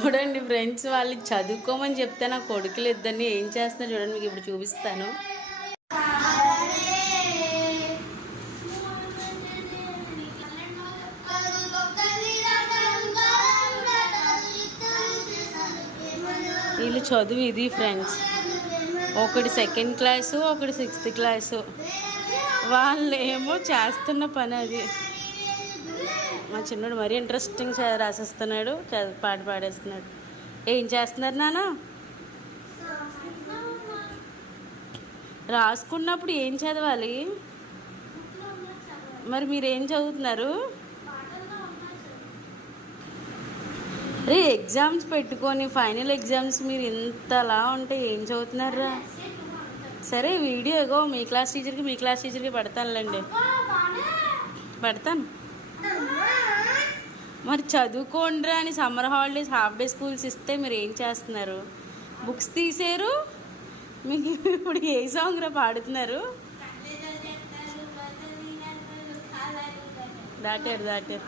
చూడండి ఫ్రెండ్స్, వాళ్ళకి చదువుకోమని చెప్తే నా కొడుకులు ఇద్దరిని ఏం చేస్తున్నారు చూడండి, మీకు ఇప్పుడు చూపిస్తాను. వీళ్ళు చదువు ఇది ఫ్రెండ్స్. ఒకటి 2nd క్లాసు, ఒకటి 6th క్లాసు. వాళ్ళు ఏమో చేస్తున్న పని అది. మా చిన్నోడు మరీ ఇంట్రెస్టింగ్ రాసేస్తున్నాడు, పాట పాడేస్తున్నాడు. ఏం చేస్తున్నారు నాన్న? రాసుకున్నప్పుడు ఏం చదవాలి? మరి మీరేం చదువుతున్నారు? రే ఎగ్జామ్స్ పెట్టుకొని ఫైనల్ ఎగ్జామ్స్ మీరు ఇంతలా ఉంటే ఏం చదువుతున్నారా? సరే వీడియో ఏగో మీ క్లాస్ టీచర్కి పెడతానులేండి, పెడతాను. మరి చదువుకోండిరా అని summer holidays, half day schools ఇస్తే మీరు ఏం చేస్తున్నారు? బుక్స్ తీసారు. మీకు ఇప్పుడు ఏ సాంగ్ రా పాడుతున్నారు? దాటారు.